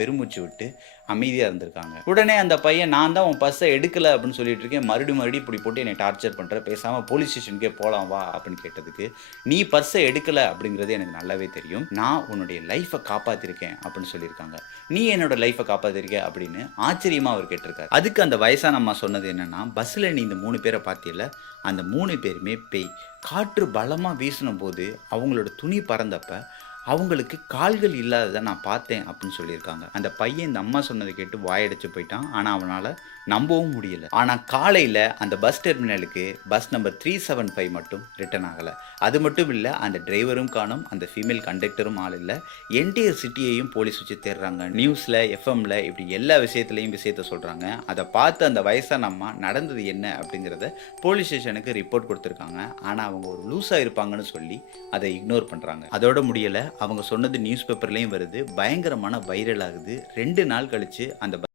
பெருமூச்சு விட்டு அமைதியா இருந்திருக்காங்க. உடனே அந்த பையன், "நான் தான் உன் பர்ஸ எடுக்கல" அப்படின்னு சொல்லிட்டு இருக்கேன். மறுபடியும் இப்படி போட்டு என்னை டார்ச்சர் பண்ற. பேசாம போலீஸ் ஸ்டேஷனுக்கே போலாம் வா அப்படின்னு கேட்டதுக்கு, "நீ பர்ஸ எடுக்கல அப்படிங்கிறது எனக்கு நல்லாவே தெரியும். நான் உன்னுடைய லைஃப்ப காப்பாத்தியிருக்கேன்" அப்படின்னு சொல்லியிருக்காங்க. "நீ என்னோட லைஃப்ப காப்பாத்திருக்க" அப்படின்னு ஆச்சரியமா அவர் கேட்டிருக்காரு. அதுக்கு அந்த வயசான அம்மா சொன்னது என்னன்னா, "பஸ்ல நீ இந்த 3 பேர பாத்தியல்ல, அந்த 3 பேருமே பேய். காற்று பலமா வீசுனபோது அவங்களோட துணி பறந்தப்ப அவங்களுக்கு கால்கள் இல்லாதத நான் பார்த்தேன்" அப்படின்னு சொல்லியிருக்காங்க. அந்த பையன் இந்த அம்மா சொன்னத கேட்டு வாயடைச்சு போயிட்டான். ஆனா அவனால நம்பவும் முடியல. ஆனா காலையில அந்த பஸ் டெர்மினலுக்கு பஸ் நம்பர் 375 மட்டும் ரிட்டர்ன் ஆகல. அது மட்டும் இல்ல, அந்த டிரைவரும் காணோம், அந்த ஃபீமேல் கண்டக்டரும் ஆள் இல்ல. என்டையர் சிட்டியையும் போலீஸ் வச்சு தேடுறாங்க. நியூஸ்ல, எஃப்எம்ல இப்படி எல்லா விஷயத்திலயும் விஷயத்த சொல்றாங்க. அத பார்த்து அந்த வயசான அம்மா நடந்தது என்ன அப்படிங்கிறத போலீஸ் ஸ்டேஷனுக்கு ரிப்போர்ட் குடுத்திருக்காங்க. ஆனா அவங்க ஒரு லூசா இருப்பாங்கன்னு சொல்லி அத இக்னோர் பண்றாங்க. அதோட முடியல. அவங்க சொன்னது நியூஸ் பேப்பர்லயும் வருது. பயங்கரமான வைரல் ஆகுது. 2 நாள் கழிச்சு அந்த